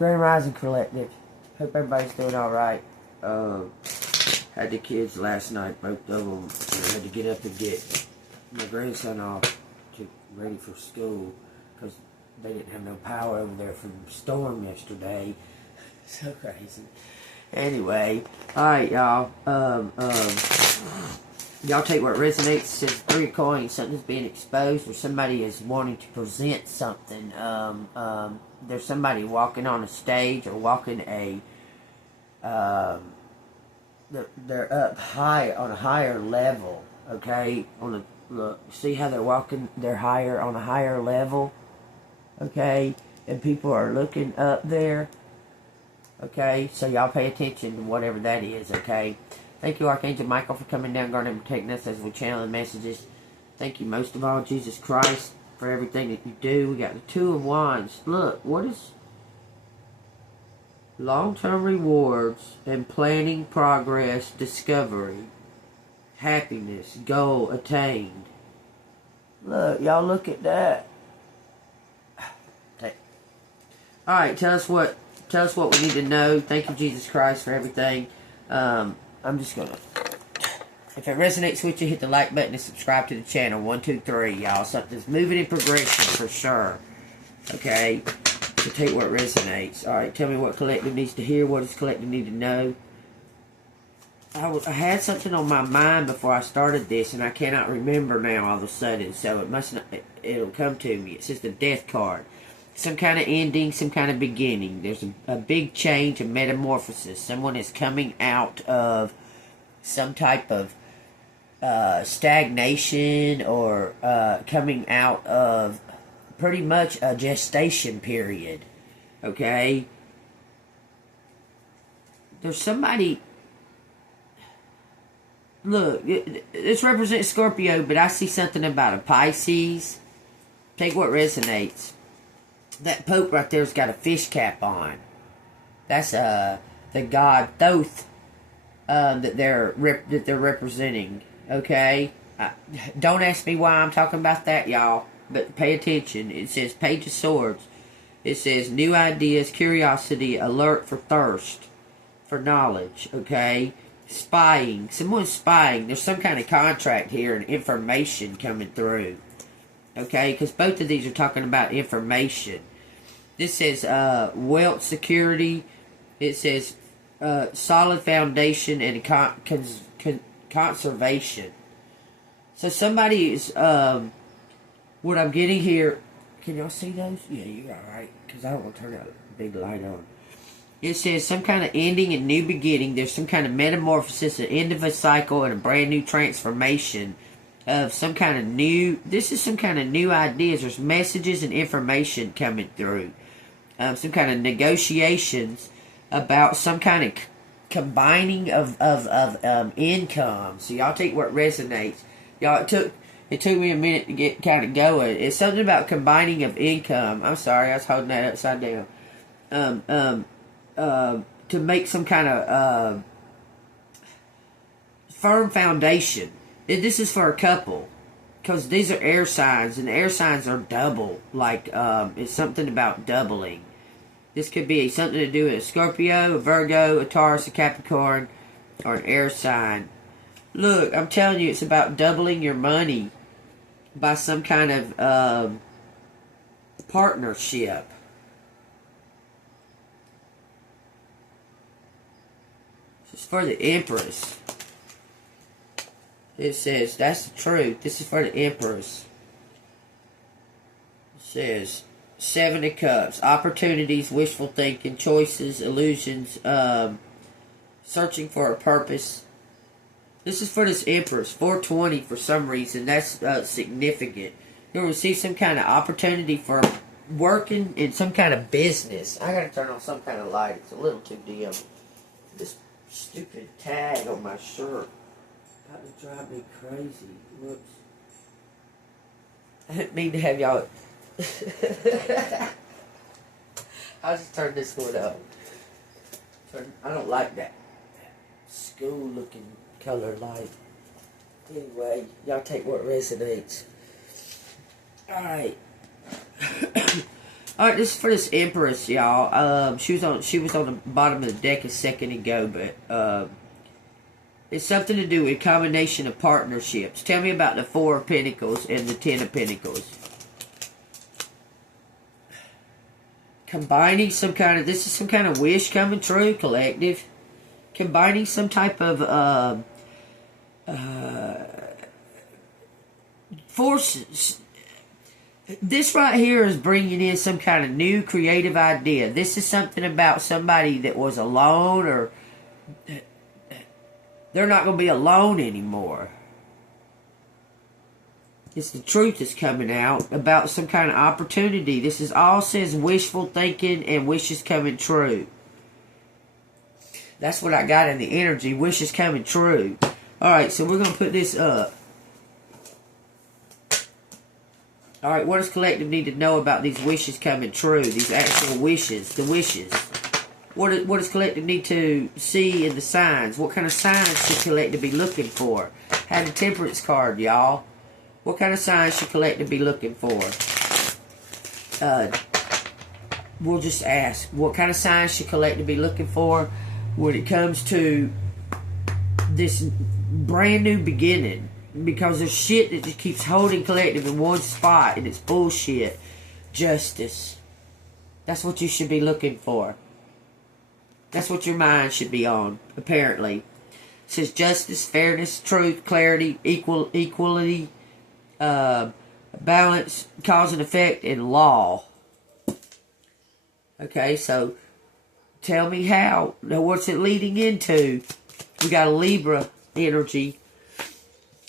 Grand Rising Collective. Hope everybody's doing alright. Had the kids last night, both of them. I had to get up and get my grandson off to ready for school because they didn't have no power over there from the storm yesterday. So crazy. Anyway, alright, y'all. Y'all take what resonates. It says 3 coins. Something's being exposed, or somebody is wanting to present something. There's somebody walking on a stage or walking a. They're up high on a higher level. Okay, on the see how they're walking. They're higher on a higher level. Okay, and people are looking up there. Okay, so y'all pay attention to whatever that is. Okay. Thank you, Archangel Michael, for coming down, guarding and protecting us as we channel the messages. Thank you most of all, Jesus Christ, for everything that you do. We got the 2 of Wands. Look, what is long-term rewards and planning, progress, discovery, happiness, goal attained. Look, y'all look at that. Alright, tell us what we need to know. Thank you, Jesus Christ, for everything. I'm just gonna, if it resonates with you, hit the like button and subscribe to the channel. 1, 2, 3, y'all. Something's moving in progression for sure. Okay? So take what resonates. Alright, tell me what collective needs to hear. What does collective need to know? I had something on my mind before I started this, and I cannot remember now all of a sudden. So it must not, it'll come to me. It says the Death card. Some kind of ending, some kind of beginning. There's a big change, a metamorphosis. Someone is coming out of some type of stagnation, or coming out of pretty much a gestation period. Okay? There's somebody... Look, this represents Scorpio, but I see something about a Pisces. Take what resonates. That Pope right there's got a fish cap on. That's the god Thoth that they're representing. Okay, don't ask me why I'm talking about that, y'all. But pay attention. It says Page of Swords. It says new ideas, curiosity, alert for thirst, for knowledge. Okay, spying. Someone's spying. There's some kind of contract here and information coming through. Okay, because both of these are talking about information. This says wealth security. It says solid foundation and conservation. So somebody is, what I'm getting here, can y'all see those? Yeah, you're alright, because I don't want to turn that big light on. It says some kind of ending and new beginning. There's some kind of metamorphosis, an end of a cycle, and a brand new transformation of some kind of new, this is some kind of new ideas. There's messages and information coming through. Some kind of negotiations about some kind of combining of income. So y'all take what resonates. Y'all, it took me a minute to get kind of going. It's something about combining of income. I'm sorry, I was holding that upside down. To make some kind of firm foundation. This is for a couple, because these are air signs, and air signs are double. Like, it's something about doubling. This could be something to do with a Scorpio, a Virgo, a Taurus, a Capricorn, or an air sign. Look, I'm telling you, it's about doubling your money by some kind of partnership. This is for the Empress. It says, that's the truth. This is for the Empress. It says, 7 of Cups. Opportunities, wishful thinking, choices, illusions, searching for a purpose. This is for this Empress. 420 for some reason. That's significant. You'll receive some kind of opportunity for working in some kind of business. I gotta turn on some kind of light. It's a little too dim. This stupid tag on my shirt. About to drive me crazy. Whoops. I didn't mean to have y'all... I'll just turn this one up. I don't like that school looking color light. Anyway, y'all take what resonates. Alright. All right, this is for this Empress, y'all. She was on the bottom of the deck a second ago, but it's something to do with a combination of partnerships. Tell me about the Four of Pentacles and the Ten of Pentacles. Combining some kind of, this is some kind of wish coming true, collective. Combining some type of forces. This right here is bringing in some kind of new creative idea. This is something about somebody that was alone, or they're not going to be alone anymore. It's the truth is coming out about some kind of opportunity. This is all says wishful thinking and wishes coming true. That's what I got in the energy. Wishes coming true. Alright, so we're going to put this up. Alright, what does collective need to know about these wishes coming true? These actual wishes. The wishes. What does collective need to see in the signs? What kind of signs should collective be looking for? Had the Temperance card, y'all. What kind of signs should collective be looking for? We'll just ask. What kind of signs should collective be looking for when it comes to this brand new beginning? Because there's shit that just keeps holding collective in one spot, and it's bullshit. Justice. That's what you should be looking for. That's what your mind should be on, apparently. It says justice, fairness, truth, clarity, equality, balance, cause and effect, and law. Okay, so tell me how. Now, what's it leading into? We got a Libra energy.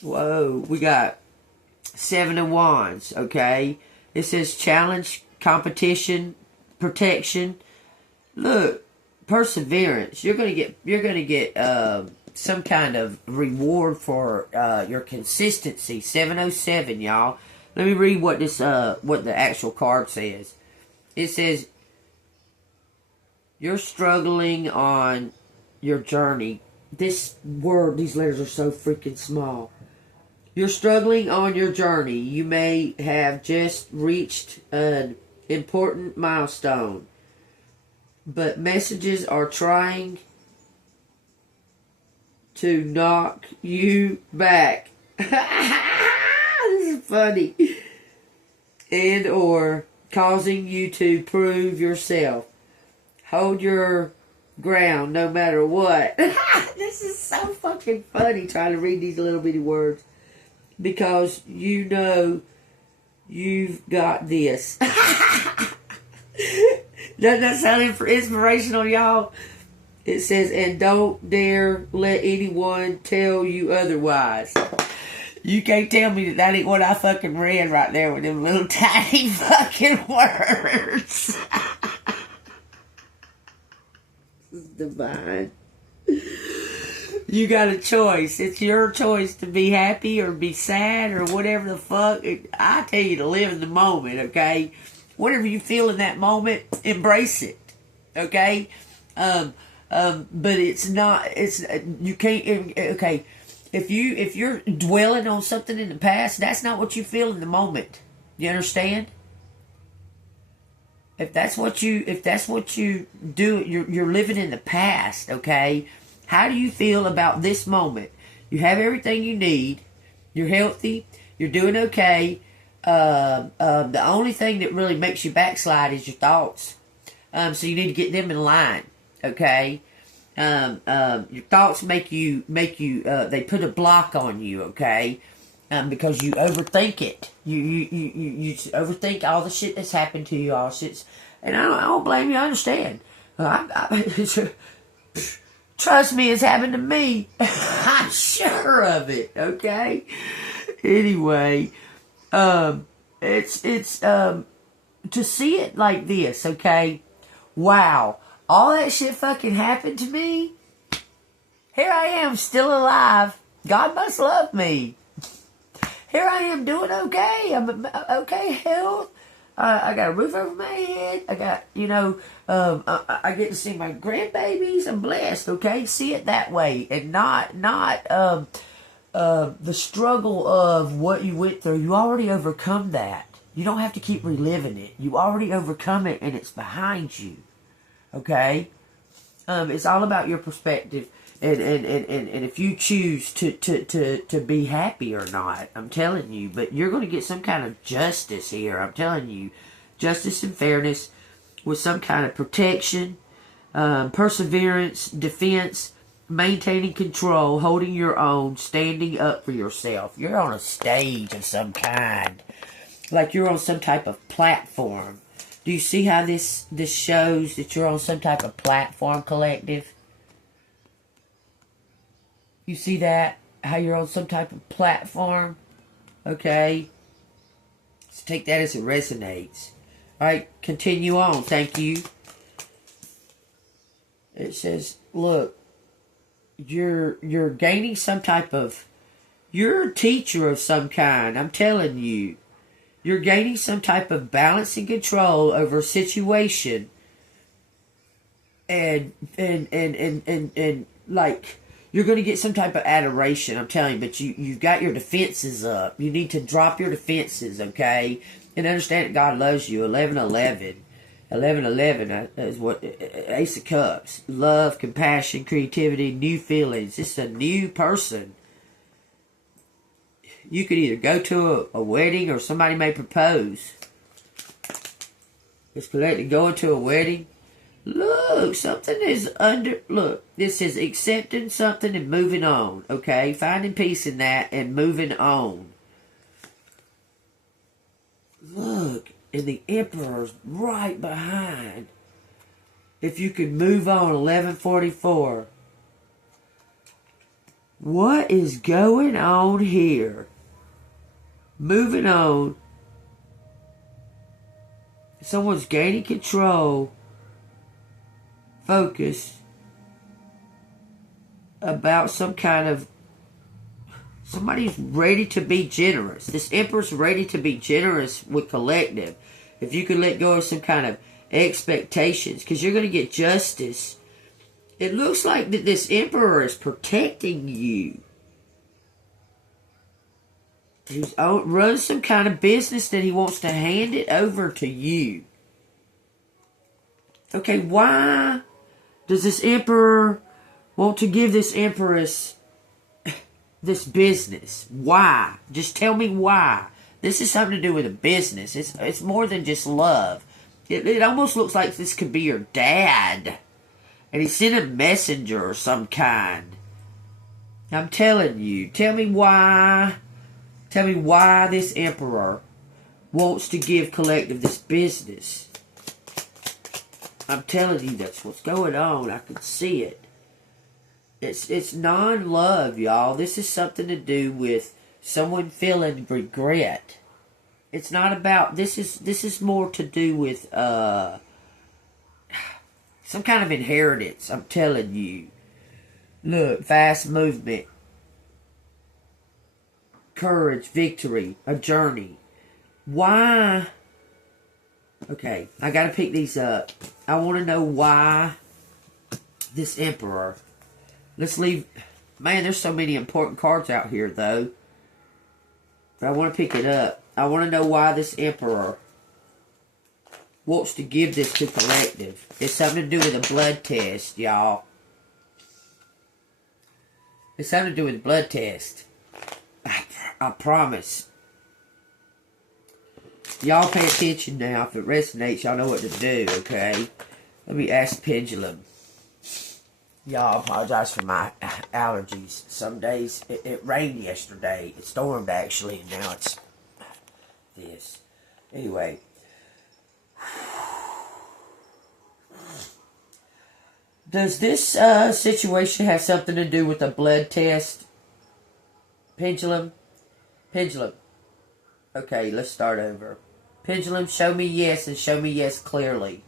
Whoa, we got Seven of Wands, okay? It says challenge, competition, protection. Look, perseverance. You're gonna get some kind of reward for your consistency. 707, y'all. Let me read what this what the actual card says. It says you're struggling on your journey. This word, these letters are so freaking small. You're struggling on your journey. You may have just reached an important milestone, but messages are trying to knock you back. This is funny. And or causing you to prove yourself. Hold your ground no matter what. This is so fucking funny trying to read these little bitty words. Because you know you've got this. Doesn't that sound inspirational, y'all? It says, and don't dare let anyone tell you otherwise. You can't tell me that ain't what I fucking read right there with them little tiny fucking words. This is divine. You got a choice. It's your choice to be happy or be sad or whatever the fuck. I tell you to live in the moment, okay? Whatever you feel in that moment, embrace it, okay? But it's not. It's you can't. Okay, if you're dwelling on something in the past, that's not what you feel in the moment. You understand? If that's what you do, you're living in the past, okay? How do you feel about this moment? You have everything you need. You're healthy. You're doing okay. The only thing that really makes you backslide is your thoughts. So you need to get them in line, okay? Your thoughts make you. They put a block on you, okay? Because you overthink it. You overthink all the shit that's happened to you. All shit's, and I don't blame you. I understand. Trust me, it's happened to me. I'm sure of it, okay? Anyway, it's to see it like this, okay? Wow, all that shit fucking happened to me. Here I am, still alive. God must love me. Here I am doing okay. I'm okay health. I got a roof over my head. I got, I get to see my grandbabies. I'm blessed, okay? See it that way, and not the struggle of what you went through. You already overcome that. You don't have to keep reliving it. You already overcome it and it's behind you. Okay? It's all about your perspective and if you choose to be happy or not. I'm telling you. But you're going to get some kind of justice here. I'm telling you. Justice and fairness with some kind of protection, perseverance, defense, maintaining control, holding your own, standing up for yourself. You're on a stage of some kind. Like you're on some type of platform. Do you see how this shows that you're on some type of platform, collective? You see that? How you're on some type of platform? Okay? So take that as it resonates. Alright, continue on. Thank you. It says, look, you're gaining some type of... You're a teacher of some kind. I'm telling you. You're gaining some type of balance and control over a situation. And like, you're going to get some type of adoration, I'm telling you. But you've got your defenses up. You need to drop your defenses, okay? And understand that God loves you. 11-11. 11-11 is what... Ace of Cups. Love, compassion, creativity, new feelings. It's a new person. You could either go to a wedding or somebody may propose. It's collected going to a wedding. Look, something is under... Look, this is accepting something and moving on. Okay? Finding peace in that and moving on. Look, and the Emperor's right behind. If you could move on, 1144. What is going on here? Moving on. Someone's gaining control. Focus. About some kind of... Somebody's ready to be generous. This Empress ready to be generous with collective. If you could let go of some kind of expectations. Because you're going to get justice. It looks like that this Emperor is protecting you. He runs some kind of business that he wants to hand it over to you. Okay, why does this Emperor want to give this Empress this business? Why? Just tell me why. This is something to do with a business. It's more than just love. It almost looks like this could be your dad. And he sent a messenger or some kind. I'm telling you. Tell me why. Tell me why this Emperor wants to give collective this business. I'm telling you, that's what's going on. I can see it. It's non-love, y'all. This is something to do with someone feeling regret. It's not about... This is more to do with some kind of inheritance. I'm telling you. Look, fast movement. Courage, victory, a journey. Why? Okay, I gotta pick these up. I want to know why this Emperor. Let's leave. Man, there's so many important cards out here, though. But I want to pick it up. I want to know why this Emperor wants to give this to collective. It's something to do with a blood test, y'all. It's something to do with a blood test. I promise. Y'all pay attention now. If it resonates, y'all know what to do, okay? Let me ask Pendulum. Y'all, apologize for my allergies. Some days, it rained yesterday. It stormed, actually, and now it's this. Anyway. Does this situation have something to do with a blood test? Pendulum? Pendulum. Okay, let's start over. Pendulum, show me yes and show me yes clearly.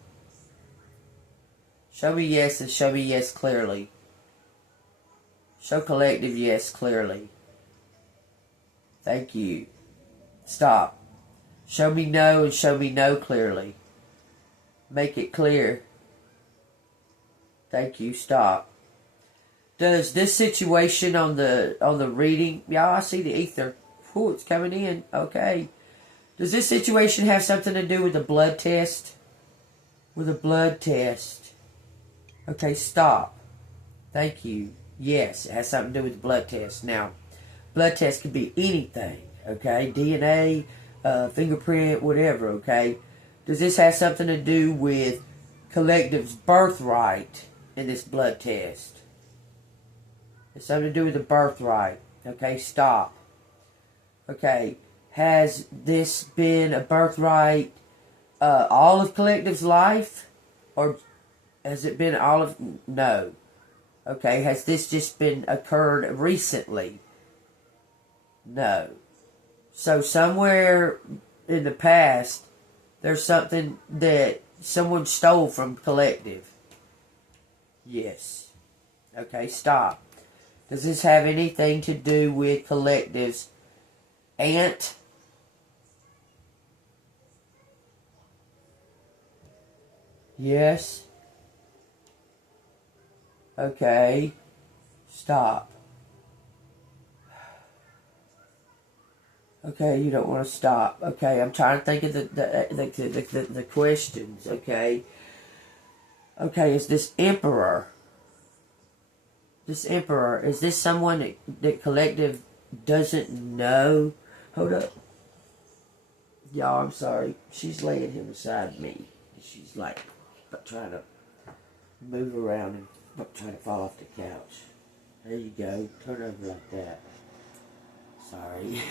Show me yes and show me yes clearly. Show collective yes clearly. Thank you. Stop. Show me no and show me no clearly. Make it clear. Thank you. Stop. Does this situation on the reading, y'all, I see the ether. Ooh, it's coming in. Okay. Does this situation have something to do with a blood test? With a blood test. Okay, stop. Thank you. Yes, it has something to do with the blood test. Now, blood test could be anything, okay? DNA, fingerprint, whatever, okay? Does this have something to do with collective's birthright in this blood test? It's something to do with the birthright. Okay, stop. Okay, has this been a birthright all of collective's life? Or has it been all of... No. Okay, has this just been occurred recently? No. So somewhere in the past, there's something that someone stole from collective. Yes. Okay, stop. Does this have anything to do with collective's aunt? Yes. Okay. Stop. Okay, you don't want to stop. Okay, I'm trying to think of the questions. Okay. Okay, is this Emperor? This Emperor, is this someone that collective doesn't know? Hold up. Y'all, I'm sorry. She's laying here beside me. She's like trying to move around and trying to fall off the couch. There you go. Turn over like that. Sorry.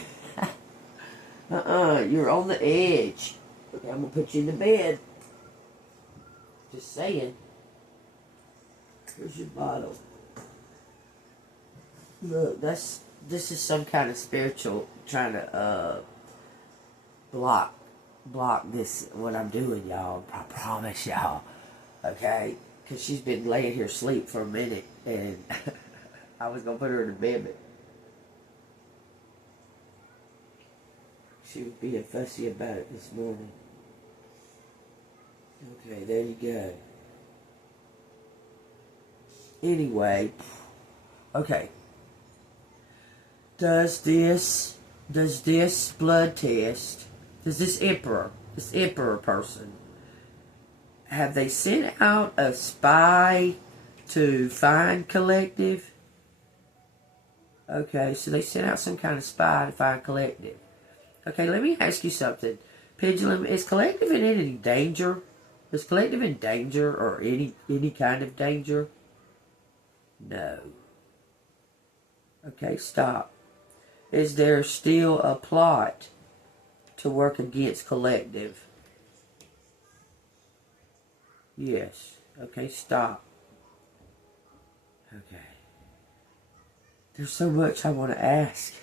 You're on the edge. Okay, I'm going to put you in the bed. Just saying. Here's your bottle. Look, this is some kind of spiritual trying to block this, what I'm doing, y'all. I promise y'all. Okay? Because she's been laying here asleep for a minute, and I was going to put her in the bed, but she was being fussy about it this morning. Okay, there you go. Anyway, okay. Does this blood test, does this emperor person, have they sent out a spy to find collective? Okay, so they sent out some kind of spy to find collective. Okay, let me ask you something. Pendulum, is collective in any danger? Is collective in danger or any kind of danger? No. Okay, stop. Is there still a plot to work against collective? Yes. Okay, stop. Okay. There's so much I want to ask.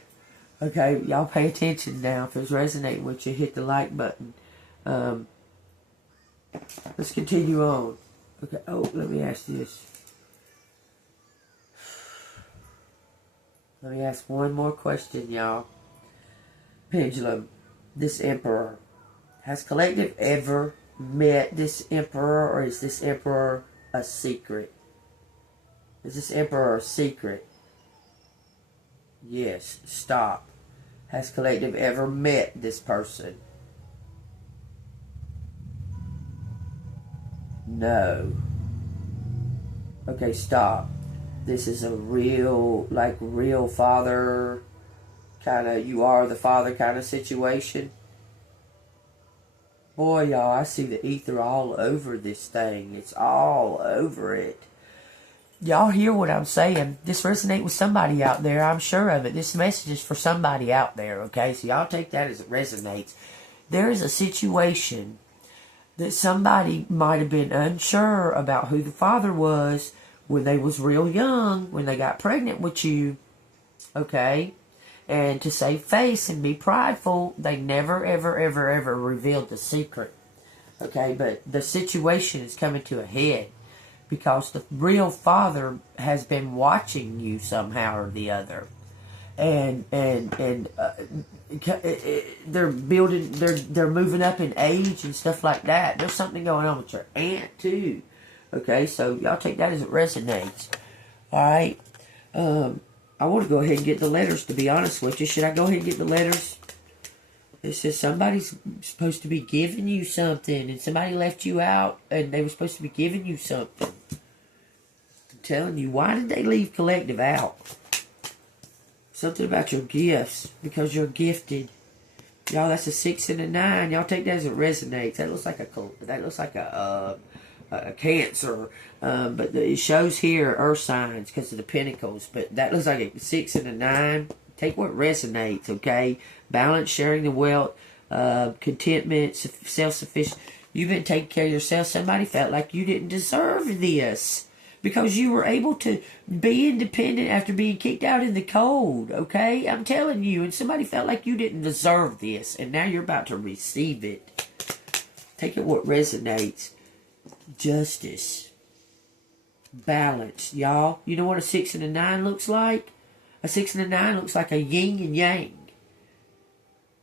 Okay, y'all pay attention now. If it's resonating with you, hit the like button. Let's continue on. Okay, oh, let me ask this. Let me ask one more question, y'all. Pendulum, this emperor. Has collective ever met this emperor, or is this emperor a secret? Is this emperor a secret? Yes, stop. Has collective ever met this person? No. Okay, stop. This is a real father kind of, you are the father kind of situation. Boy, y'all, I see the ether all over this thing. It's all over it. Y'all hear what I'm saying? This resonates with somebody out there. I'm sure of it. This message is for somebody out there, okay? So y'all take that as it resonates. There is a situation that somebody might have been unsure about who the father was when they was real young, when they got pregnant with you, okay? And to save face and be prideful, they never, ever, ever, ever revealed the secret, okay? But the situation is coming to a head because the real father has been watching you somehow or the other. And they're building, they're moving up in age and stuff like that. There's something going on with your aunt too. Okay, so y'all take that as it resonates. Alright. I want to go ahead and get the letters, to be honest with you. Should I go ahead and get the letters? It says somebody's supposed to be giving you something, and somebody left you out, and they were supposed to be giving you something. I'm telling you, why did they leave collective out? Something about your gifts, because you're gifted. Y'all, that's a 6 and a 9. Y'all take that as it resonates. That looks like a Cancer, but it shows here Earth signs because of the Pentacles. But that looks like a 6 and a 9. Take what resonates, okay? Balance, sharing the wealth, contentment, self-sufficient. You've been taking care of yourself. Somebody felt like you didn't deserve this because you were able to be independent after being kicked out in the cold, okay? I'm telling you, and somebody felt like you didn't deserve this, and now you're about to receive it. Take it what resonates. Justice. Balance, y'all. You know what a 6 and a 9 looks like? A 6 and a 9 looks like a yin and yang.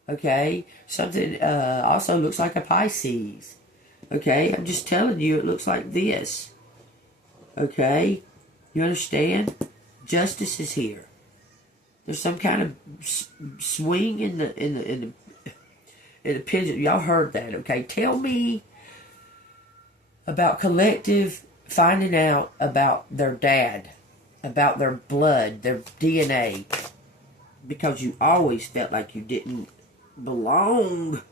Okay? Something also looks like a Pisces. Okay? I'm just telling you, it looks like this. Okay? You understand? Justice is here. There's some kind of swing in the pendulum. Y'all heard that, okay? Tell me about collective finding out about their dad, about their blood, their DNA, because you always felt like you didn't belong.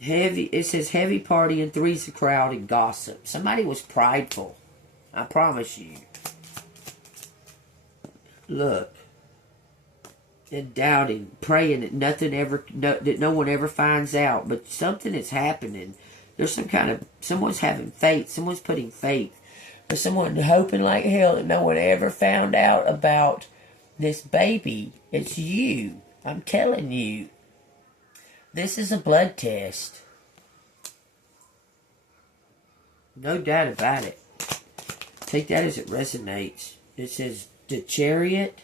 Heavy. It says heavy party and three's the crowd and gossip. Somebody was prideful. I promise you. Look. And doubting, praying that that no one ever finds out, but something is happening. There's someone's having faith. Someone's putting faith. There's someone hoping like hell that no one ever found out about this baby. It's you. I'm telling you. This is a blood test. No doubt about it. Take that as it resonates. It says the Chariot.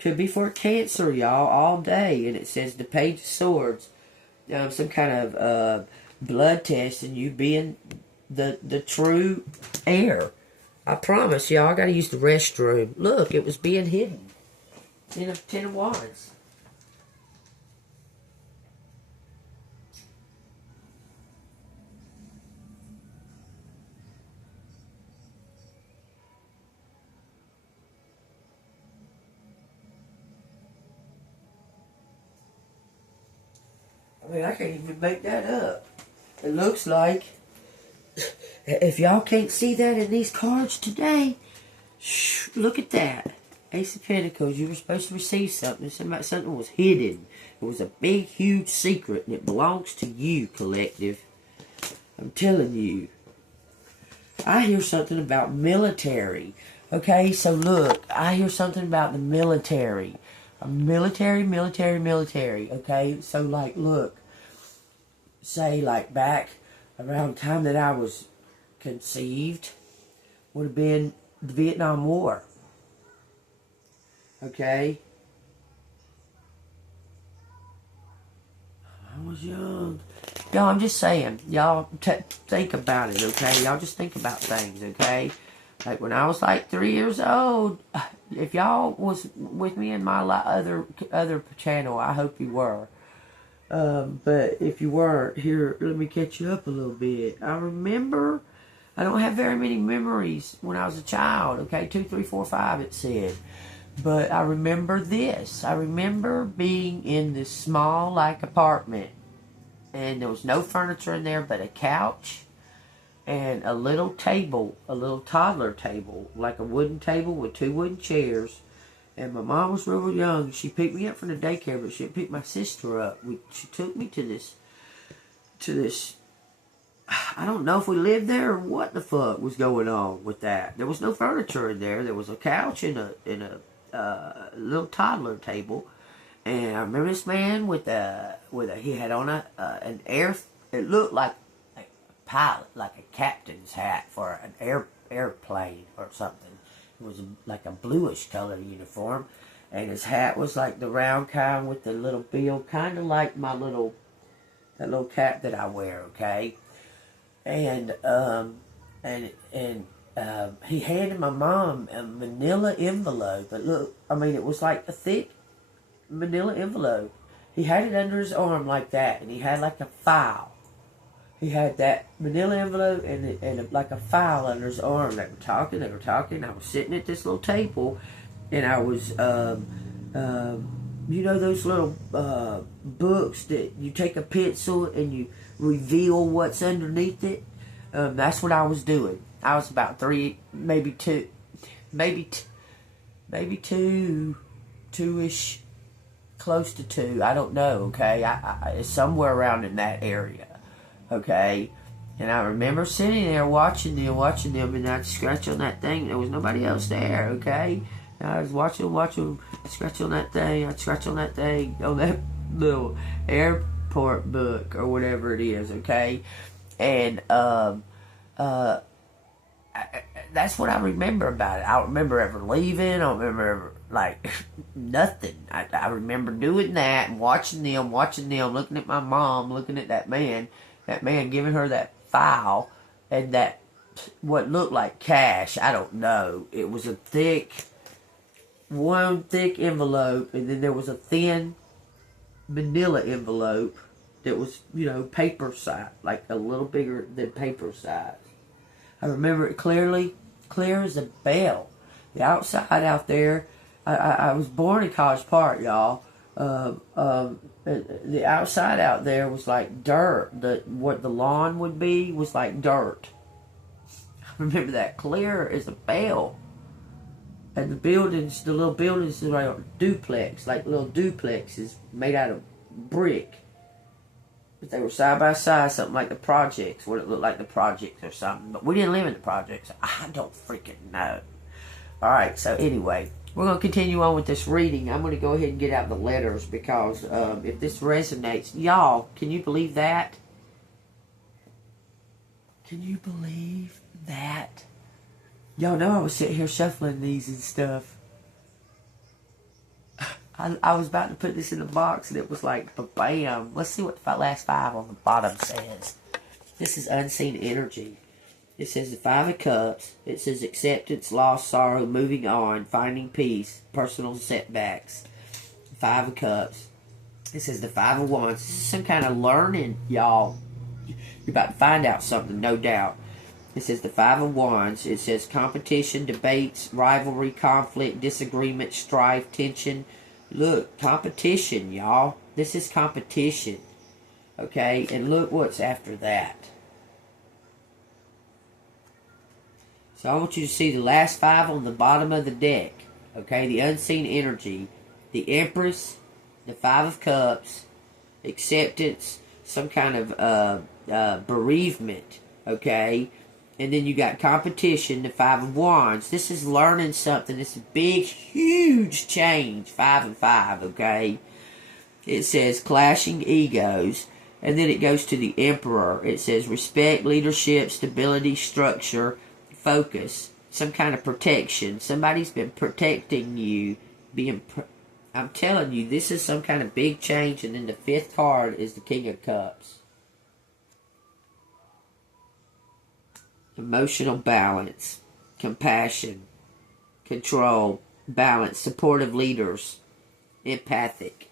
Could be for Cancer, y'all, all day. And it says the Page of Swords. Some kind of blood test and you being the true heir. I promise y'all, I gotta use the restroom. Look, it was being hidden in a 10 of Wands. I mean, I can't even make that up. It looks like, if y'all can't see that in these cards today, look at that. Ace of Pentacles, you were supposed to receive something. Something was hidden. It was a big, huge secret, and it belongs to you, collective. I'm telling you. I hear something about military. Okay, so look, I hear something about the military. Military. Okay, so like, look. Say like back around the time that I was conceived would have been the Vietnam War. Okay? I was young. Y'all, I'm just saying. Y'all think about it, okay? Y'all just think about things, okay? Like when I was like 3 years old, if y'all was with me in my other channel, I hope you were. But if you weren't, here, let me catch you up a little bit. I remember, I don't have very many memories when I was a child, okay? 2, 3, 4, 5, it said. But I remember this. I remember being in this small, like, apartment. And there was no furniture in there but a couch and a little table, a little toddler table, like a wooden table with 2 wooden chairs. And my mom was real young. She picked me up from the daycare, but she didn't pick my sister up. She took me to this. I don't know if we lived there or what the fuck was going on with that. There was no furniture in there. There was a couch and a little toddler table. And I remember this man he had on an air. It looked like a pilot, like a captain's hat for an airplane or something. It was like a bluish color uniform, and his hat was like the round kind with the little bill, kind of like that little cap that I wear, okay? And he handed my mom a manila envelope. But look, I mean, it was like a thick manila envelope, He had it under his arm like that, and he had like a file. He had that manila envelope and like a file under his arm. They were talking. I was sitting at this little table, and I was, you know those little books that you take a pencil and you reveal what's underneath it? That's what I was doing. I was about two-ish, close to 2. I don't know, okay? I somewhere around in that area. Okay, and I remember sitting there watching them, and I'd scratch on that thing. There was nobody else there. Okay, and I was watching, scratch on that thing. I'd scratch on that thing on that little airport book or whatever it is. Okay, and that's what I remember about it. I don't remember ever leaving. I don't remember ever, like, nothing. I remember doing that and watching them, looking at my mom, looking at that man giving her that file and that, what looked like cash. I don't know. It was a one thick envelope, and then there was a thin manila envelope that was, paper size, like a little bigger than paper size. I remember it clearly, clear as a bell. The outside out there, I was born in College Park, y'all. The outside out there was like dirt. What the lawn would be was like dirt. I remember that clear as a bell. And the little buildings, were like duplex, like little duplexes made out of brick. But they were side by side, something like the projects, what it looked like the projects or something. But we didn't live in the projects. I don't freaking know. Alright, so anyway, we're going to continue on with this reading. I'm going to go ahead and get out the letters because if this resonates, y'all, can you believe that? Can you believe that? Y'all know I was sitting here shuffling these and stuff. I was about to put this in the box and it was like, bam. Let's see what the last 5 on the bottom says. This is unseen energy. It says the 5 of Cups. It says acceptance, loss, sorrow, moving on, finding peace, personal setbacks. 5 of Cups. It says the 5 of Wands. This is some kind of learning, y'all. You're about to find out something, no doubt. It says the 5 of Wands. It says competition, debates, rivalry, conflict, disagreement, strife, tension. Look, competition, y'all. This is competition. Okay? And look what's after that. So I want you to see the last 5 on the bottom of the deck. Okay? The unseen energy. The Empress. The 5 of Cups. Acceptance. Some kind of bereavement. Okay? And then you got competition, the 5 of Wands. This is learning something. It's a big, huge change. 5 and 5, okay? It says clashing egos. And then it goes to the Emperor. It says respect, leadership, stability, structure, focus. Some kind of protection. Somebody's been protecting you. I'm telling you, this is some kind of big change. And then the 5th card is the King of Cups. Emotional balance, compassion, control, balance, supportive leaders, empathic.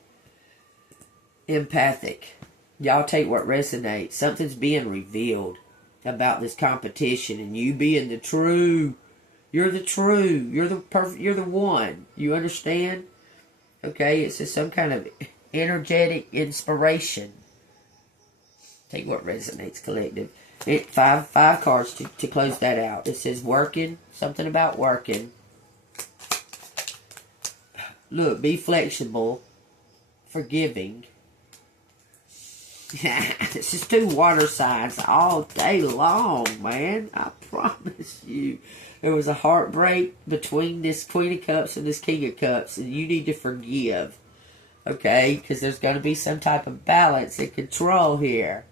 Y'all take what resonates. Something's being revealed about this competition and you being the true. You're the true. You're the perfect. You're the one. You understand? Okay, it's just some kind of energetic inspiration. Take what resonates, collective. 5 cards to close that out. It says working, something about working. Look, be flexible, forgiving. It's just 2 water signs all day long, man. I promise you. There was a heartbreak between this Queen of Cups and this King of Cups, and you need to forgive. Okay? Because there's going to be some type of balance and control here.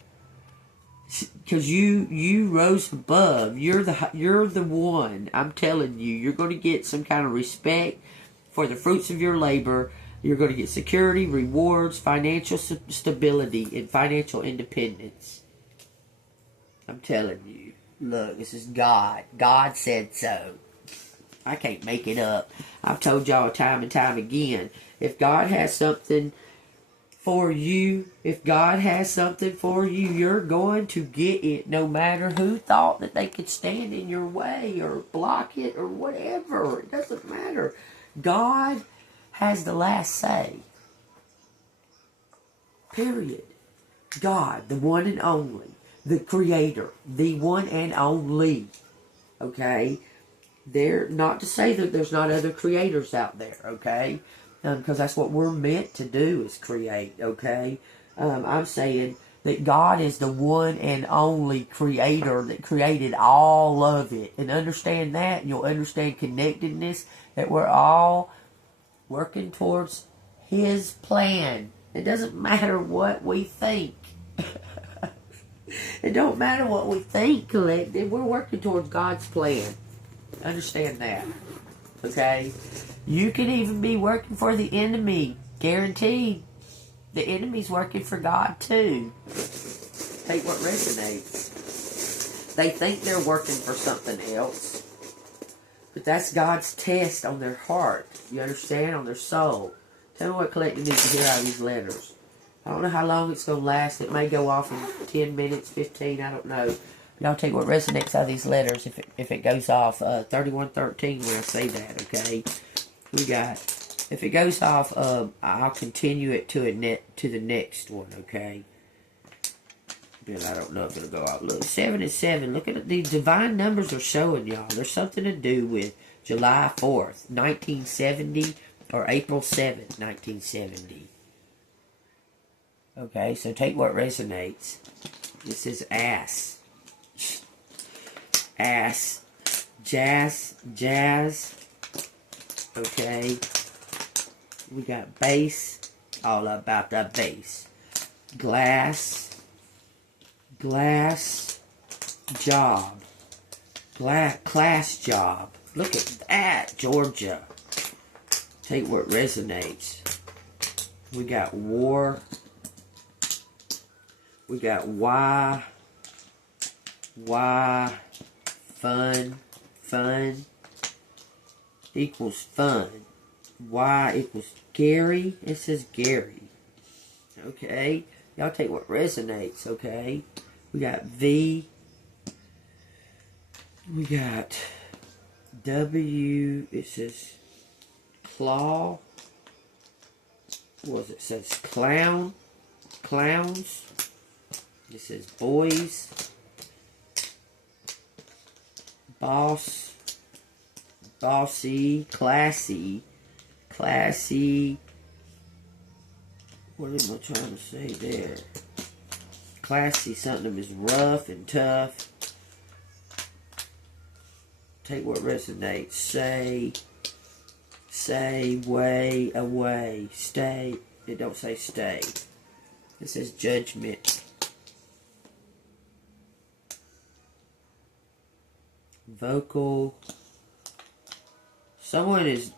Because you rose above. You're the one. I'm telling you. You're going to get some kind of respect for the fruits of your labor. You're going to get security, rewards, financial stability, and financial independence. I'm telling you. Look, this is God. God said so. I can't make it up. I've told y'all time and time again. If God has something for you. If God has something for you, you're going to get it, no matter who thought that they could stand in your way or block it or whatever. It doesn't matter. God has the last say. Period. God, the one and only, the creator, the one and only. Okay? They're not to say that there's not other creators out there, okay? Because that's what we're meant to do, is create, okay? I'm saying that God is the one and only creator that created all of it. And understand that, and you'll understand connectedness, that we're all working towards His plan. It doesn't matter what we think. It don't matter what we think, collective. We're working towards God's plan. Understand that. Okay? You can even be working for the enemy. Guaranteed. The enemy's working for God too. Take what resonates. They think they're working for something else. But that's God's test on their heart. You understand? On their soul. Tell me what collective needs to hear out of these letters. I don't know how long it's going to last. It may go off in 10 minutes, 15, I don't know. Y'all take what resonates out of these letters if it goes off 3113 when I say that, okay? We got, if it goes off, I'll continue it to the next one, okay? But I don't know if it'll go off. Look, 7 and 7. Look at it. These divine numbers are showing y'all. There's something to do with July 4th, 1970, or April 7th, 1970. Okay, so take what resonates. This is ass. Ass, jazz, okay, we got bass, all about the bass, glass, job, class job, look at that, Georgia, take what resonates, we got war, we got why, fun equals fun. Y equals Gary. It says Gary. Okay. Y'all take what resonates, okay? We got V. We got W. It says claw. What was it? It says clown. Clowns. It says boys. Boss, bossy, classy, what am I trying to say there? Classy, something is rough and tough. Take what resonates. Say, way, away, stay. It don't say stay. It says judgment. Vocal. Someone is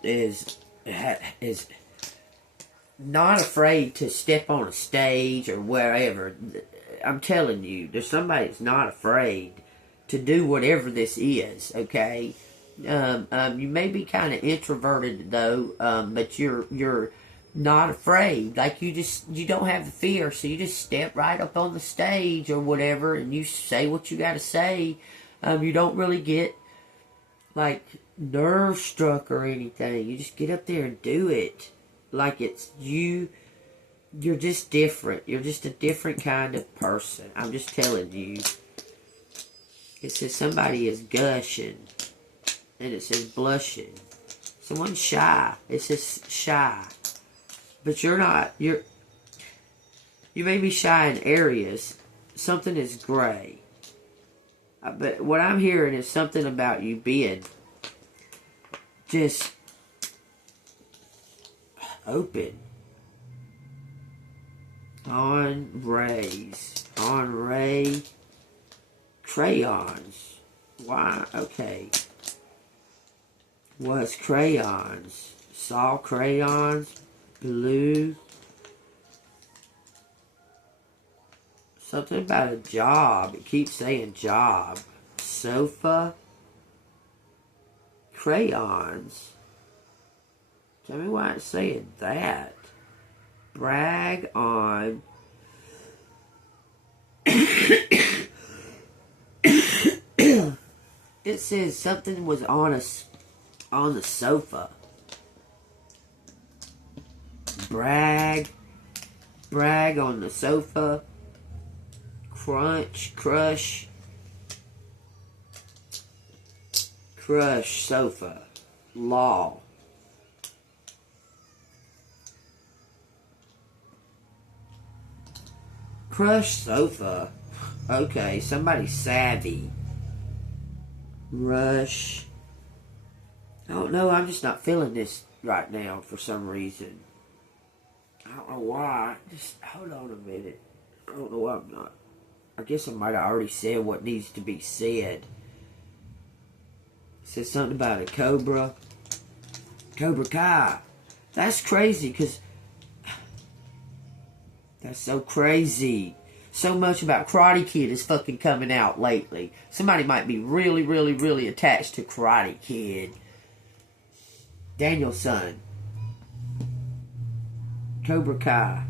not afraid to step on a stage or wherever. I'm telling you, there's somebody that's not afraid to do whatever this is. Okay, you may be kind of introverted though, but you're not afraid. Like you don't have the fear, so you just step right up on the stage or whatever, and you say what you got to say. You don't really get, like, nerve struck or anything. You just get up there and do it. Like it's you. You're just different. You're just a different kind of person. I'm just telling you. It says somebody is gushing. And it says blushing. Someone's shy. It says shy. But you're not. You may be shy in areas. Something is gray. But what I'm hearing is something about you being just open. On ray, crayons. Why? Okay. Was crayons. Saw crayons. Blue. Something about a job. It keeps saying job. Sofa. Crayons. Tell me why it's saying that. Brag on. It says something was on the sofa. Brag on the sofa. Crush sofa. Law. Crush sofa. Okay, somebody's savvy. Rush. I don't know, I'm just not feeling this right now for some reason. I don't know why. Just hold on a minute. I don't know why I'm not. I guess I might have already said what needs to be said. It says something about a cobra. Cobra Kai. That's crazy, because that's so crazy. So much about Karate Kid is fucking coming out lately. Somebody might be really, really, really attached to Karate Kid. Daniel's son. Cobra Kai.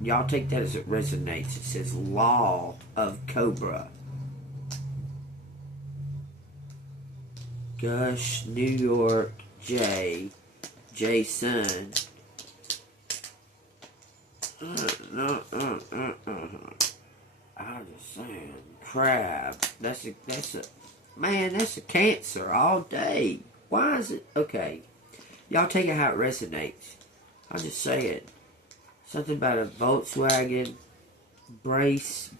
Y'all take that as it resonates. It says Law of Cobra. Gush, New York, Jason. I was just saying, crab. That's a cancer all day. Why is it? Okay. Y'all take it how it resonates. I'll just say it. Something about a Volkswagen. Brace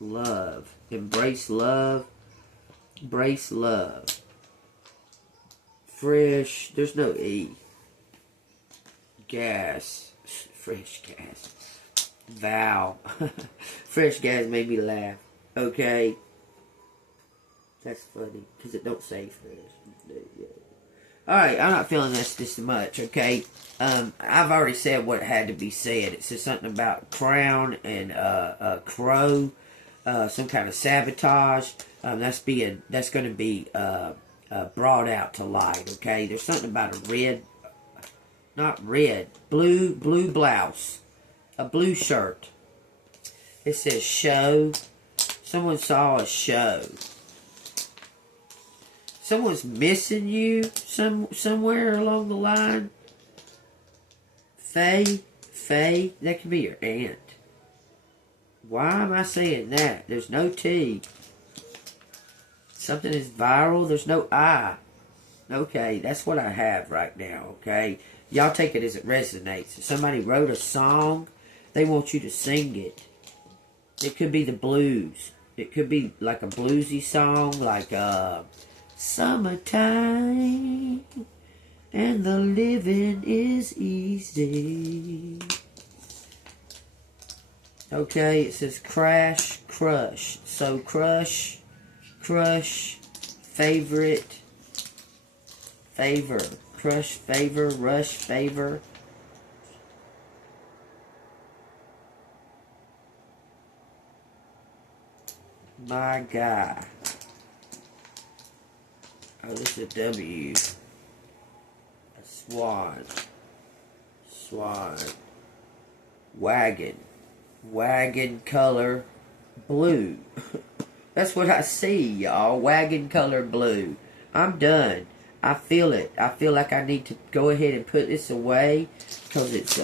love. Embrace love. Brace love. Fresh. There's no E. Gas. Fresh gas. Vow. Fresh gas made me laugh. Okay. That's funny. Because it don't say fresh. Alright, I'm not feeling this much, okay? I've already said what had to be said. It says something about crown and crow. Some kind of sabotage. That's going to be brought out to light, okay? There's something about a red, not red, blue blouse. A blue shirt. It says show. Someone saw a show. Someone's missing you somewhere along the line. Faye, that could be your aunt. Why am I saying that? There's no T. Something is viral. There's no I. Okay, that's what I have right now, okay? Y'all take it as it resonates. If somebody wrote a song, they want you to sing it. It could be the blues. It could be like a bluesy song, like Summertime and the living is easy. Okay, it says crush. So crush, favorite, favor, crush, favor, rush, favor. My guy. Oh, this is a W. A swan. Wagon color blue. That's what I see, y'all. Wagon color blue. I'm done. I feel it. I feel like I need to go ahead and put this away. Because it's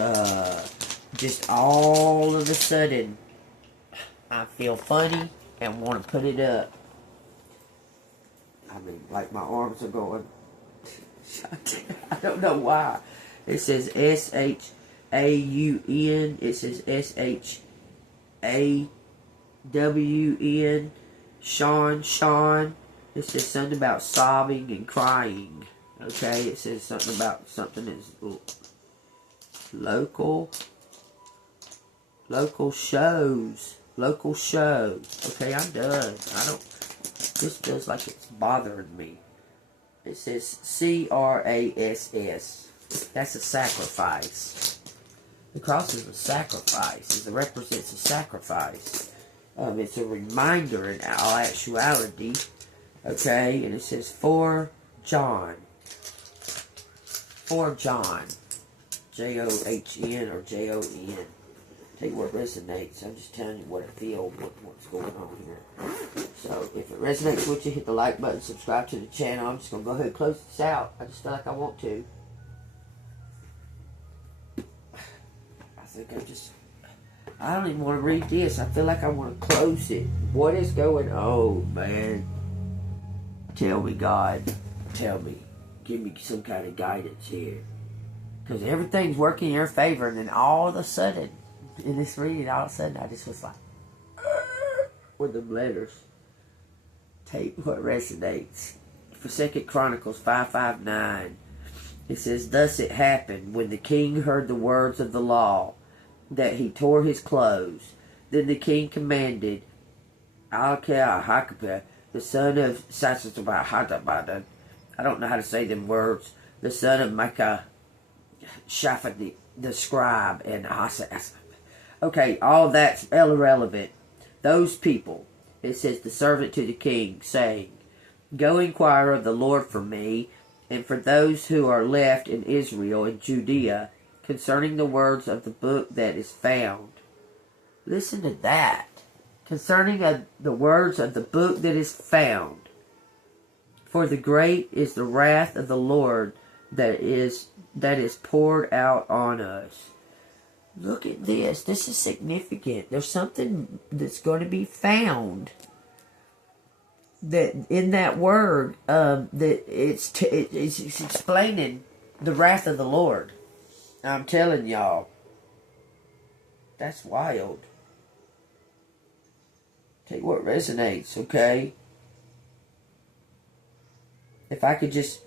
just all of a sudden I feel funny and want to put it up. I mean, like my arms are going. I don't know why. It says S-H-A-U-N. It says S-H-A-W-N. Sean. It says something about sobbing and crying. Okay, it says something about something that's local shows. Okay, I'm done. This feels like it's bothering me. It says C-R-A-S-S. That's a sacrifice. The cross is a sacrifice. It represents a sacrifice. It's a reminder in all actuality. Okay, and it says for John. John or Jon. Take what resonates. I'm just telling you what I feel, what's going on here. So, if it resonates with you, hit the like button, subscribe to the channel. I'm just going to go ahead and close this out. I just feel like I want to. I don't even want to read this. I feel like I want to close it. What is going on, man? Tell me, God. Tell me. Give me some kind of guidance here. Because everything's working in your favor, and then all of a sudden, in this reading, all of a sudden, I just was like, with the letters. Take what resonates. For 2 Chronicles 5:5-9, it says, Thus it happened, when the king heard the words of the law, that he tore his clothes. Then the king commanded Al-Hakapah, the son of Sasabah, I don't know how to say them words, the son of Micah, Shaphat the scribe, and Asa. Okay, all that's irrelevant. Those people, it says, the servant to the king, saying, Go inquire of the Lord for me, and for those who are left in Israel and Judea, concerning the words of the book that is found. Listen to that. Concerning the words of the book that is found. For the great is the wrath of the Lord that is poured out on us. Look at this. This is significant. There's something that's going to be found that in that word that it's explaining the wrath of the Lord. I'm telling y'all, that's wild. Take what resonates, okay? If I could just...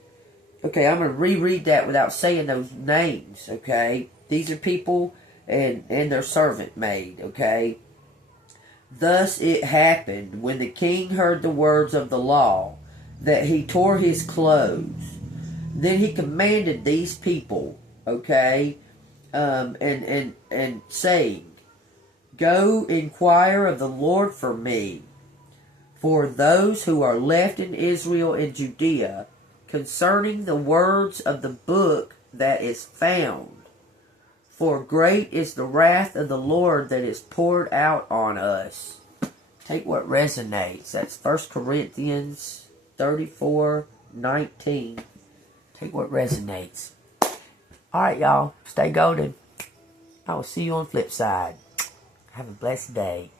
Okay, I'm going to reread that without saying those names, okay? These are people and their servant maid, okay? Thus it happened, when the king heard the words of the law, that he tore his clothes. Then he commanded these people, okay, and saying, Go inquire of the Lord for me, for those who are left in Israel and Judea, concerning the words of the book that is found. For great is the wrath of the Lord that is poured out on us. Take what resonates. That's 1 Corinthians 34:19. Take what resonates. Alright, y'all. Stay golden. I will see you on the flip side. Have a blessed day.